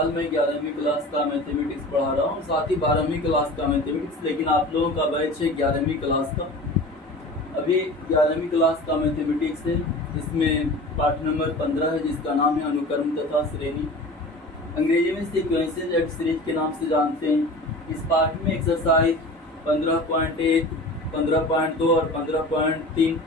हाल मैं 11वीं क्लास का मैथमेटिक्स पढ़ा रहा हूँ, साथ ही 12वीं क्लास का मैथमेटिक्स, लेकिन आप लोगों का बैच है 11वीं क्लास का। अभी 11वीं क्लास का मैथमेटिक्स है, इसमें पाठ नंबर 15 है जिसका नाम है अनुक्रम तथा श्रेणी। अंग्रेजी में सीक्वेंसेस एंड सीरीज के नाम से जानते हैं। इस पाठ में एक्सरसाइज 15.1, 15.2 और 15.3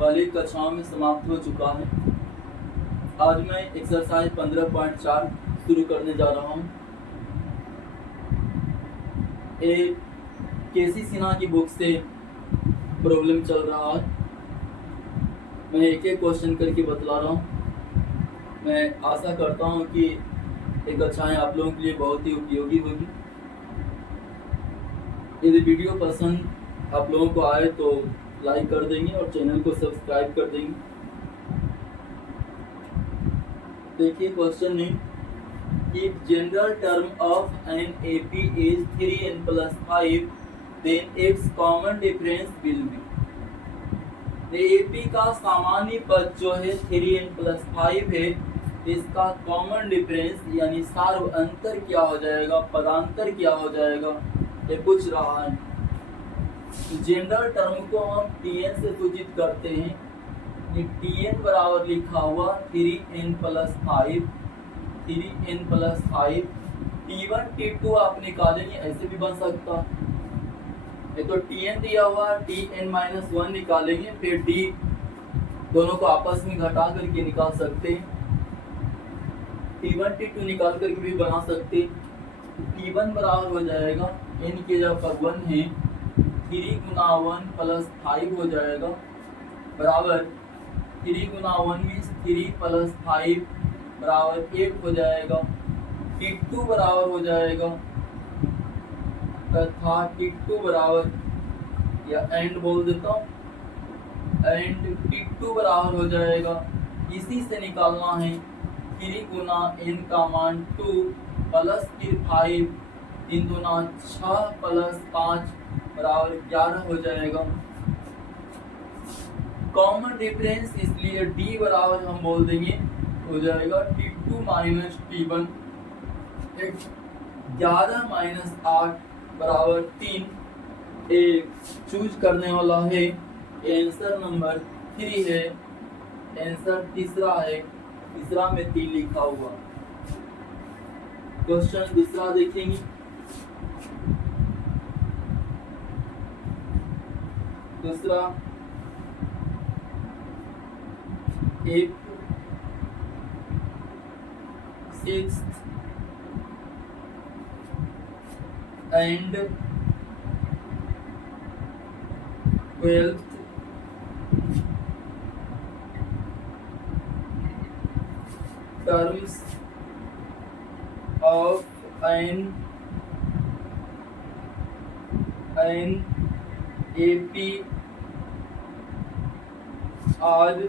पहली कक्षाओं में समाप्त हो चुका है। आज मैं एक्सरसाइज 15.4 शुरू करने जा रहा हूँ। केसी सिन्हा की बुक से प्रॉब्लम चल रहा है। मैं एक एक क्वेश्चन करके बतला रहा हूँ। मैं आशा करता हूँ कि ये कक्षाएं आप लोगों के लिए बहुत ही उपयोगी होगी। यदि वीडियो पसंद आप लोगों को आए तो लाइक कर देंगे और चैनल को सब्सक्राइब कर देंगे। देखिए क्वेश्चन है, if general term of an AP is 3n plus 5 then its common difference will be। AP का सामान्य पद जो है 3n plus 5 है, इसका कॉमन डिफरेंस यानी सार्व अंतर क्या हो जाएगा, पदांतर क्या हो जाएगा, ये पूछ रहा है। जनरल टर्म को हम Tn से सूचित करते हैं। Tn बराबर लिखा हुआ 3n plus 5, 3n plus 5, T1 T2 आप निकालेंगे, ऐसे भी बन सकता है। तो Tn दिया हुआ, Tn minus 1 निकालेंगे, फिर D दोनों को आपस में घटा करके निकाल सकते हैं। T1 T2 निकाल करके भी बना सकते हैं। T1 बराबर हो जाएगा, n की जगह पर 1 है, 3 गुना 1 प्लस 5 हो जाएगा, बराबर 3 गुना 1 मीन्स 3 प्लस 5 बराबर 8 हो जाएगा। T2 बराबर हो जाएगा तथा T2 बराबर, या एंड बोल देता हूँ, एंड T2 बराबर हो जाएगा, इसी से निकालना है 3 गुना n का मान 2 प्लस फिर 5, 3 गुना 6 प्लस 5 बराबर 11 हो जाएगा। कॉमन डिफरेंस इसलिए D बराबर हम बोल देंगे हो जाएगा T2 माइनस T1, 11 माइनस 8 बराबर 3। एक चूज करने वाला है, आंसर नंबर 3 है, आंसर तीसरा है, तीसरा में 3 लिखा हुआ। क्वेश्चन दूसरा देखेंगे। दूसरा, एक 6th and 12th terms of an AP are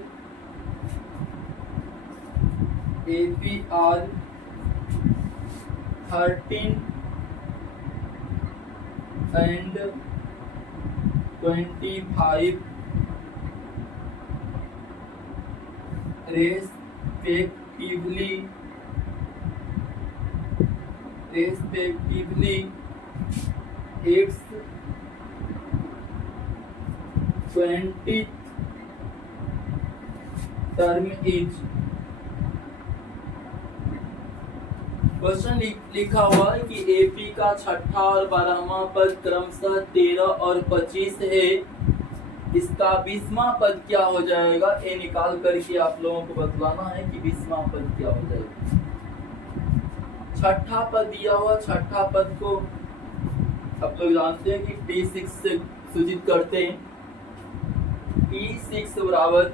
13 and 25 respectively, its 20th term is। Question लिखा हुआ है कि एपी का छठा और 12वां पद क्रमशः 13 और 25 है, इसका 20वां पद क्या हो जाएगा, ये निकाल करके आप लोगों को बतलाना है कि 20वां पद क्या हो जाएगा। छठा पद दिया हुआ, छठा पद को आप लोग जानते हैं कि T6 से सूचित करते हैं। T6 बराबर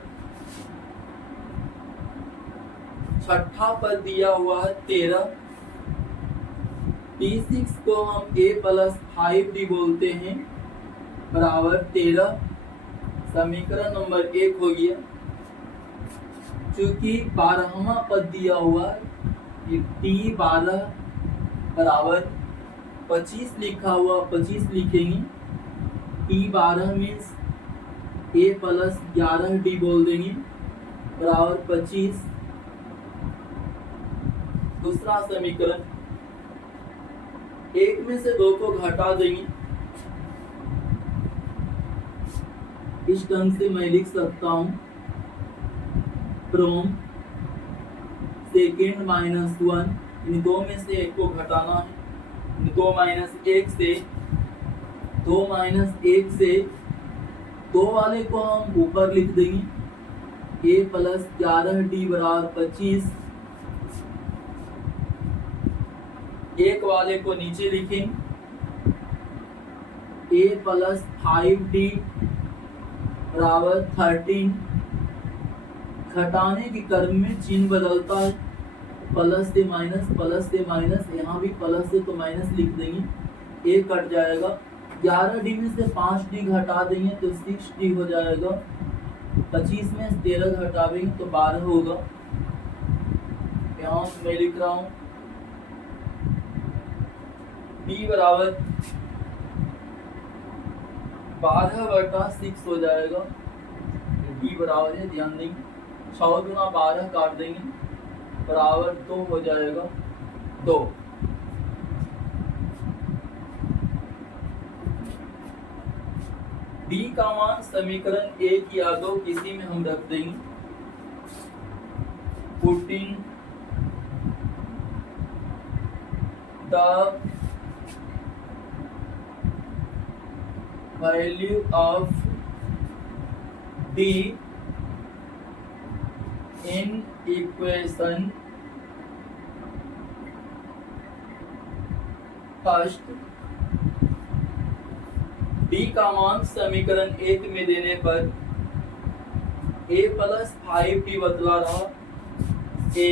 छठा पद दिया हुआ है 13, T6 को हम A प्लस 5D बोलते हैं, बराबर 13। समीकरण नंबर 1 हो गया। चूंकि 12वां पद दिया हुआ T12 बराबर 25 लिखा हुआ, 25 लिखेंगे, T12 means A plus 11D बोल देंगे, बराबर 25। दूसरा समीकरण, एक में से दो को घटा देंगे, इस ढंग से मैं लिख सकता हूं, फ्रॉम सेकेंड माइनस वन, इन दो में से एक को घटाना है, दो माइनस एक से, दो माइनस एक से दो वाले को हम ऊपर लिख देंगे, a प्लस 11d बराबर 25, एक वाले को नीचे लिखेंगे, a प्लस 5d बराबर 13, घटाने के क्रम में चिन्ह बदलता है, प्लस से माइनस, यहाँ भी प्लस से तो माइनस लिख देंगे, a कट जाएगा, 11d में से 5d घटा देंगे तो 6d हो जाएगा, 25 में 13 घटावेंगे तो 12 होगा। यहाँ मैं लिख रहा हूँ d बराबर 12/6 हो जाएगा, d बराबर है, ध्यान देंगे 6 गुना 12 काट देंगे बराबर 2 हो जाएगा, 2। d का मान समीकरण एक या दो किसी में हम रख देंगे, putting the value of d in equation first, d का मान समीकरण एक में देने पर a प्लस 5d बतला रहा, a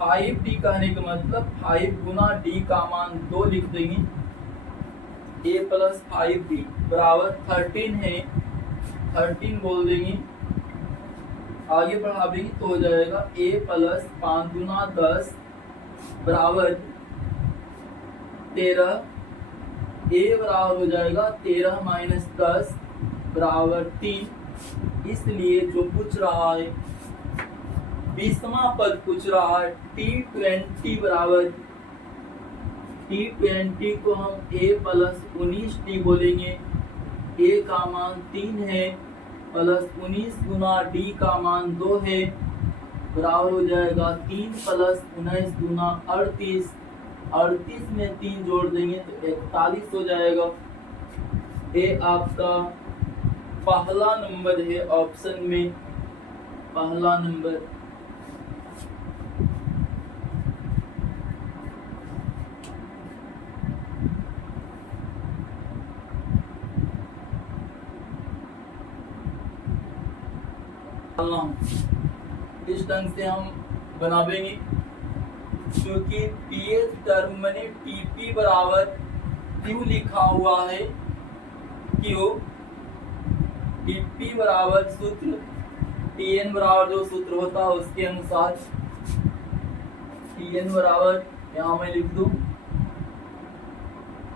5d कहने का मतलब 5 गुना d का मान 2 लिख देंगे, a प्लस 5d बराबर 13 है, 13 बोल देंगे, आगे बढ़ा देंगे तो हो जाएगा a प्लस 5 गुना 10 बराबर 13, a बराबर हो जाएगा 13 माइनस 10 बराबर 3, इसलिए जो पूछ रहा है 20वां पद पूछ रहा है, t20 बराबर, t20 को हम a प्लस 19d बोलेंगे, a का मान 3 है, प्लस 19 गुना d का मान 2 है, बराबर हो जाएगा 3 प्लस 19 गुना 38, 38 में 3 जोड़ देंगे तो 41 हो जाएगा। ये आपका पहला नंबर है ऑप्शन में, पहला नंबर। इस ढंग से हम बनावेंगे, क्योंकि पीएच टर्म में टीपी बराबर क्यू लिखा हुआ है, क्यू टीपी बराबर सूत्र टीएन बराबर जो सूत्र होता है उसके अनुसार, टीएन बराबर यहाँ मैं लिख दूं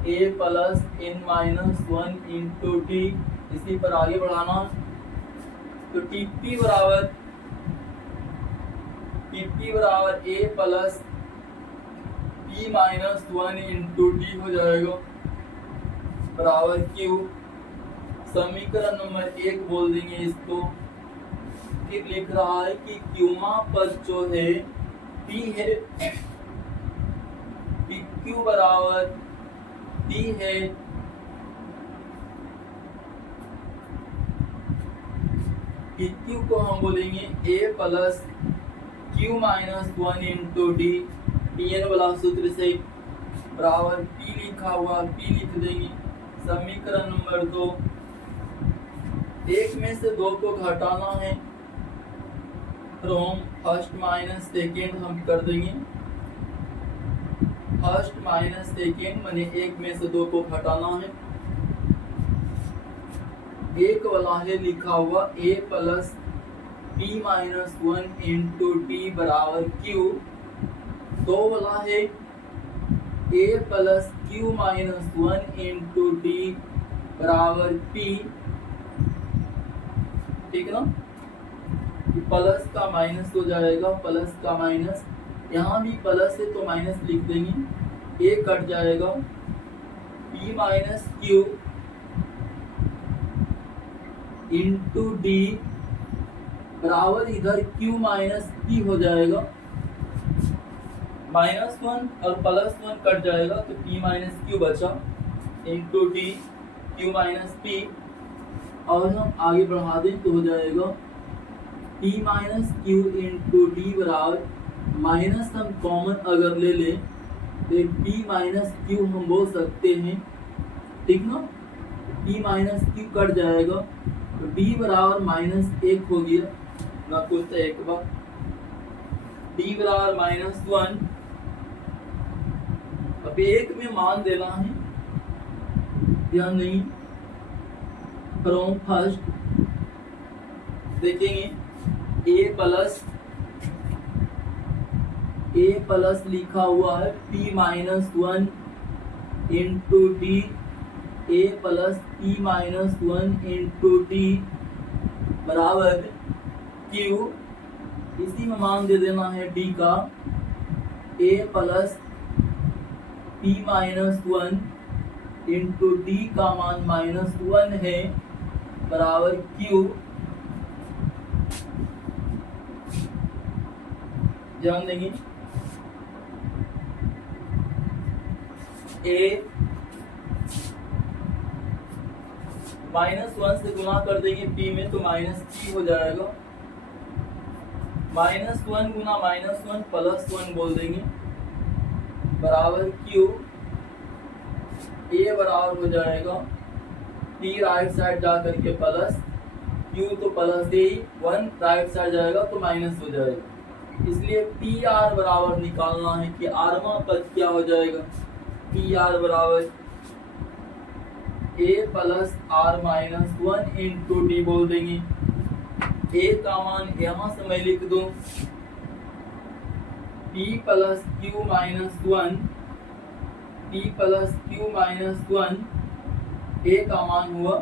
a plus n minus 1 into T, इसी पर आगे बढ़ाना, तो टीपी बराबर a plus p minus 1 into D हो जाएगा बराबर q, समीकरण नंबर 1 बोल देंगे इसको। फिर लिख रहा है कि क्यूमा पद जो है p है, pq बराबर p है, pq को हम बोलेंगे a plus q minus 1 into D, TN वाला सूत्र से बराबर p लिखा हुआ, p लिख देंगे। समीकरण नंबर 2, एक में से दो को घटाना है, फ्रॉम फर्स्ट माइनस सेकेंड हम कर देंगे, फर्स्ट माइनस सेकेंड माने एक में से दो को घटाना है, एक वाला है लिखा हुआ a plus p minus 1 into D बराबर q, दो वाला है a plus q minus 1 into D बराबर p, ठीक है ना, प्लस का माइनस हो जाएगा, प्लस का माइनस, यहाँ भी प्लस है तो माइनस लिख देंगे, ए कट जाएगा, P minus Q into D बराबर इधर क्यू माइनस पी हो जाएगा, -1 और +1 कट जाएगा तो p माइनस क्यू बचा into D Q minus P, और हम आगे बढ़ा दें तो हो जाएगा p minus Q into D बराबर माइनस हम कॉमन अगर ले लें तो p माइनस क्यू हम बोल सकते हैं, ठीक ना, p माइनस क्यू कट जाएगा तो d बराबर -1 हो गया ना, कुछ तो एक बार d बराबर -1। अब एक में मान देना है, ध्यान नहीं, फ्रॉम फर्स्ट देखेंगे ए प्लस लिखा हुआ है p -1 इंटू डी, ए प्लस p -1 इंटू डी बराबर क्यू, इसी में मान दे देना है d का, a plus p -1 into D का मान -1 है बराबर क्यू, ध्यान देंगे a -1 से गुना कर देंगे p में तो -p हो जाएगा, -1 गुना -1 +1 बोल देंगे बराबर क्यू, a बराबर हो जाएगा p राइट साइड जा करके प्लस, q तो प्लस ही, 1 राइट साइड जाएगा तो माइनस हो जाएगा, इसलिए पी आर बराबर निकालना है कि आरवा पद क्या हो जाएगा, पी आर बराबर a plus R -1 into D बोल देंगे, a का मान यहाँ से मैं लिख दूं p plus Q -1, p plus Q -1, a का मान हुआ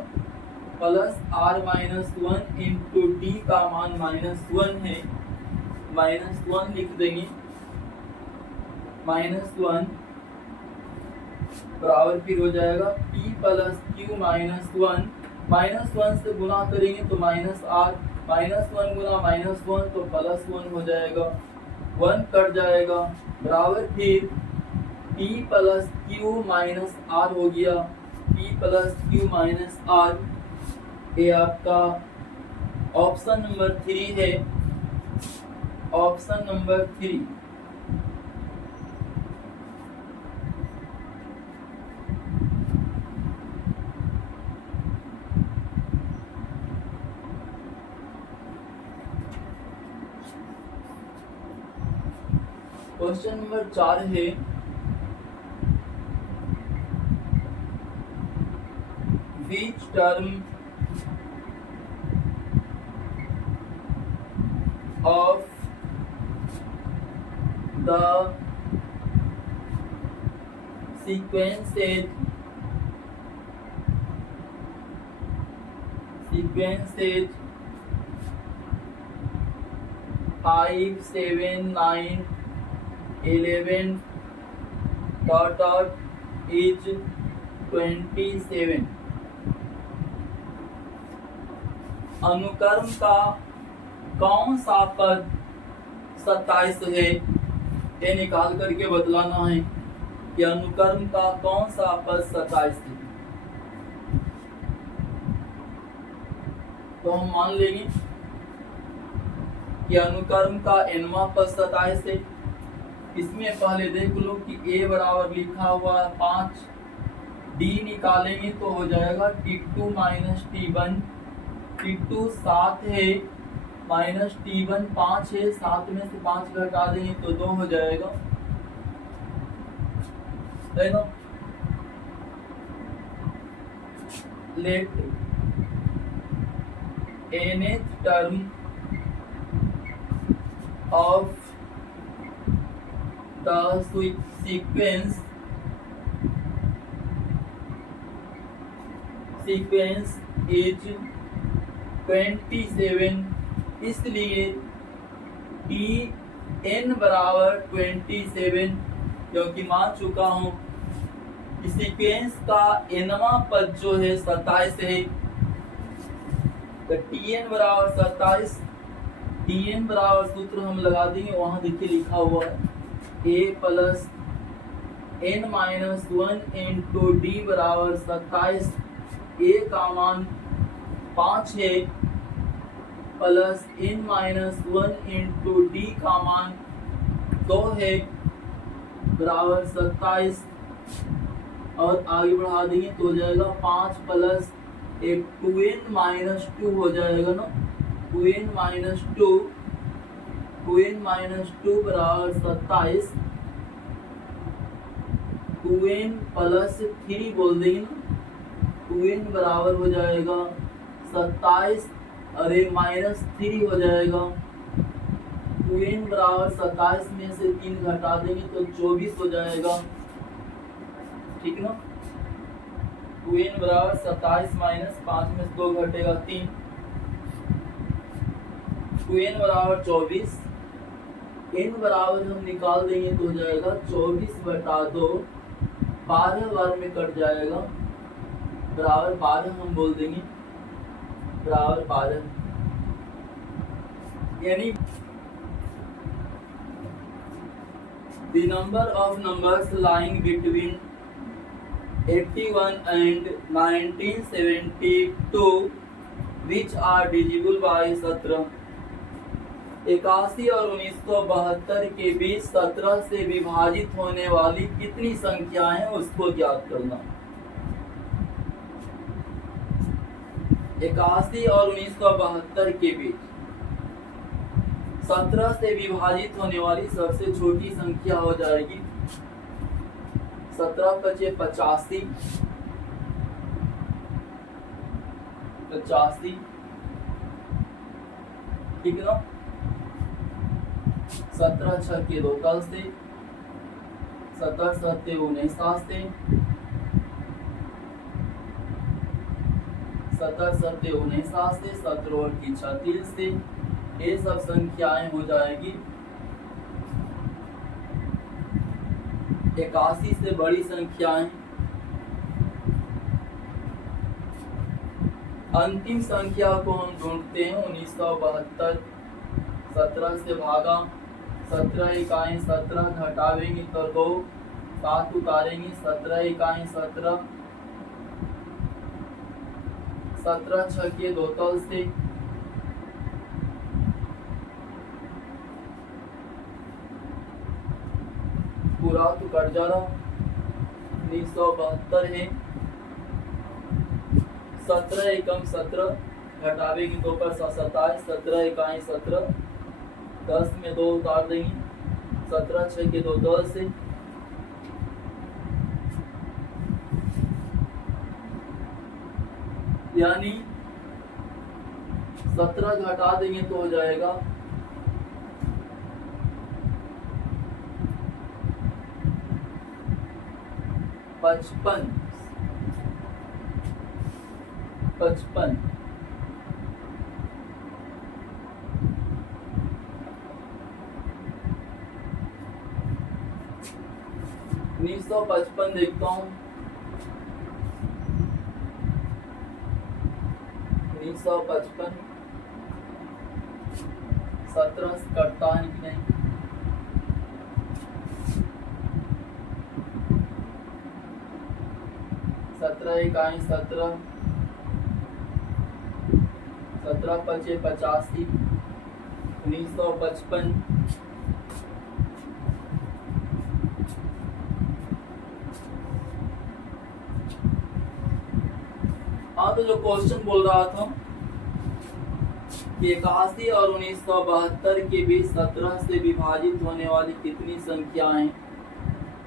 प्लस आर -1 इंटू डी का मान -1 है, -1 लिख देंगे, -1 बराबर फिर हो जाएगा p प्लस क्यू -1, -1 से गुना करेंगे तो -r, -1 गुना -1 तो +1 हो जाएगा, 1 कट जाएगा बराबर फिर p प्लस क्यू -r हो गया, p प्लस क्यू -r, ये आपका ऑप्शन नंबर 3 है, ऑप्शन नंबर 3। क्वेश्चन नंबर 4 है, which term of the sequence 5, 7, 9, 11 is 27, अनुक्रम का कौन सा पद 27 है, ये निकाल करके बतलाना है कि अनुक्रम का कौन सा पद 27 है। तो हम मान लेंगे कि अनुक्रम का nवां पद 27 है। इसमें पहले देख लो कि a बराबर लिखा हुआ है 5, d निकालेंगे तो हो जाएगा t2 माइनस t1, t2 7 है माइनस t1 5 है, 7 में से 5 घटा देंगे तो 2 हो जाएगा, है ना। Let nth term of the sequence is 27, इसलिए t n बराबर 27, क्योंकि मान चुका हूं सीक्वेंस का nवां पद जो है 27 है, तो Tn बराबर 27, Tn बराबर सूत्र हम लगा देंगे, वहां देखिए लिखा हुआ है a plus n minus 1 into D बराबर 27, a का मान 5 है, plus n minus 1 into D का मान 2 है, बराबर 27, और आगे बढ़ा देंगे तो हो जाएगा 5 प्लस एक 2n माइनस 2 हो जाएगा ना, 2n माइनस 2, 2n माइनस 2 बराबर 27, 2n प्लस 3 बोल देंगे ना, 2n बराबर हो जाएगा 27 और एक माइनस 3 हो जाएगा, 2n बराबर 27 में से 3 घटा देंगे तो 24 हो जाएगा, ठीक ना। 2n बराबर 27 माइनस 5 में से 2 घटेगा 3, 2n बराबर 24, n बराबर हम निकाल देंगे तो हो जाएगा 24/2, 12 बार में कट जाएगा, बराबर 12 हम बोल देंगे, बराबर 12, यानी the number of numbers lying between 81 and 1972 which are divisible by 17, 81 और 1972 के बीच 17 से विभाजित होने वाली कितनी संख्याएं हैं उसको ज्ञात करना। 81 और 1972 के बीच 17 से विभाजित होने वाली सबसे छोटी संख्या हो जाएगी 17 × 85, 85, ठीक है ना। 17 × 6 2 कल से, 17 7 19 से, 17 7 19 से, 17 और 36 से, ये सब संख्याएं हो जाएगी 81 से बड़ी संख्याएं। अंतिम संख्या को हम ढूंढते हैं 1972, 17 से भागा, 17 इकाई 17, घटावेंगे तो 2, 7 उतारेंगे, 17 इकाई 17, 17 6 2 तल से, पूरा तो कट जा रहा, 1972 है, 17 एकम 17, घटावेंगे 2 पर 27, 17 इकाई 17, 10 में 2 उतार देंगे, 17 6 2 10 से, यानी 17 घटा देंगे तो हो जाएगा 55, 55, उन्नीस सौ 55 देखता हूँ, 1955, 17 से कटता है कि नहीं, 17 इकाई 17, 17 5 85, 1955, हाँ तो जो क्वेश्चन बोल रहा था कि 81 और 1972 के बीच 17 से विभाजित होने वाली कितनी संख्याएं,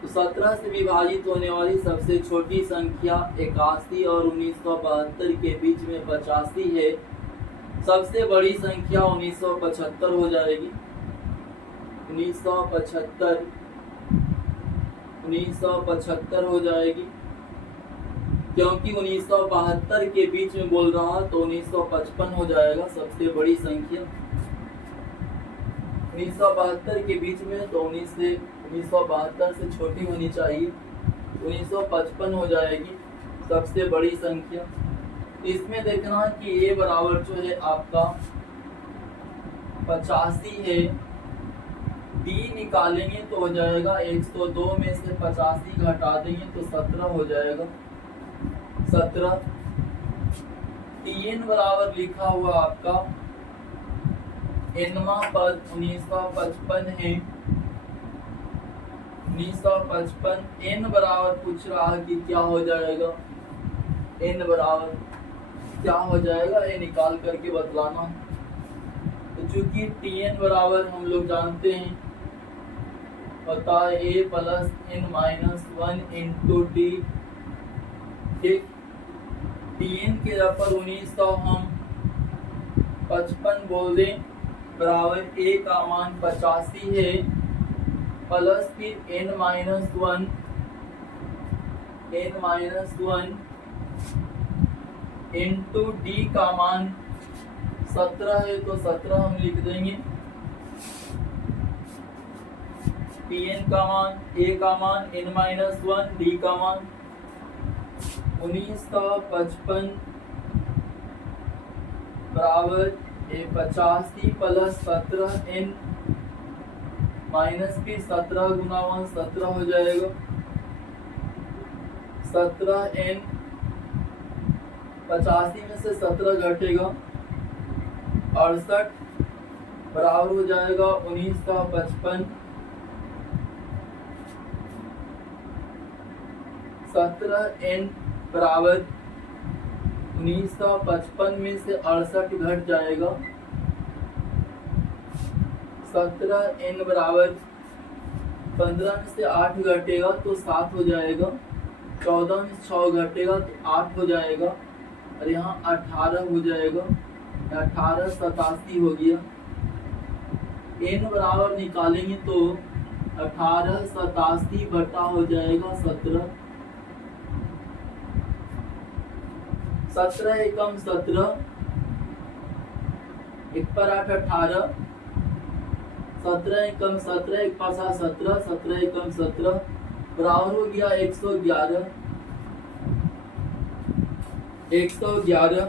तो 17 से विभाजित होने वाली सबसे छोटी संख्या 81 और 1972 के बीच में 85 है, सबसे बड़ी संख्या 1975 हो जाएगी, 1975 हो जाएगी, क्योंकि 1972 के बीच में बोल रहा तो 1955 हो जाएगा सबसे बड़ी संख्या। 1972 के बीच में, तो 1972 से छोटी होनी चाहिए, 1955 हो जाएगी सबसे बड़ी संख्या। इसमें देखना कि a बराबर जो है आपका 85 है, d निकालेंगे तो हो जाएगा 102 में से 85 घटा देंगे तो 17 हो जाएगा, 17। tn बराबर लिखा हुआ आपका nवां पद 1955 है, 1955 n बराबर पूछ रहा है कि क्या हो जाएगा, n बराबर क्या हो जाएगा, ये निकाल करके बतलाना। तो चूंकि tn बराबर हम लोग जानते हैं, पता है a plus n minus 1 into D, ठीक। tn के जगह पर 1900 हम 55 बोल दें, बराबर a का मान 85 है, प्लस फिर n माइनस 1 इंटू डी का मान 17 है, तो 17 हम लिख देंगे। tn का मान, a का मान n माइनस 1, डी का मान 1955 बराबर 85 प्लस 17 n माइनस फिर 17 गुना 1 17 हो जाएगा, 17 n 85 में से 17 घटेगा 68 बराबर हो जाएगा 1955, 17 n बराबर 1955 में से 68 घट जाएगा, 17 n बराबर 15 में से 8 घटेगा तो 7 हो जाएगा, 14 में से 6 घटेगा तो 8 हो जाएगा, और यहाँ 18 हो जाएगा, 18 87 हो गया। n बराबर निकालेंगे तो 18 87 बटा हो जाएगा 17, 17 एकम 17, 1 पर 8 18, 17 एकम 17, 1 पर 7 17, 17 एकम 17 बराबर हो गया 111, 111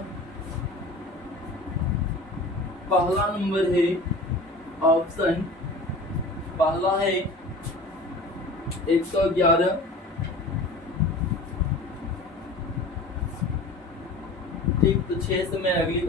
पहला नंबर है, ऑप्शन पहला है 111। ठीक, तो 6 से मैं अगली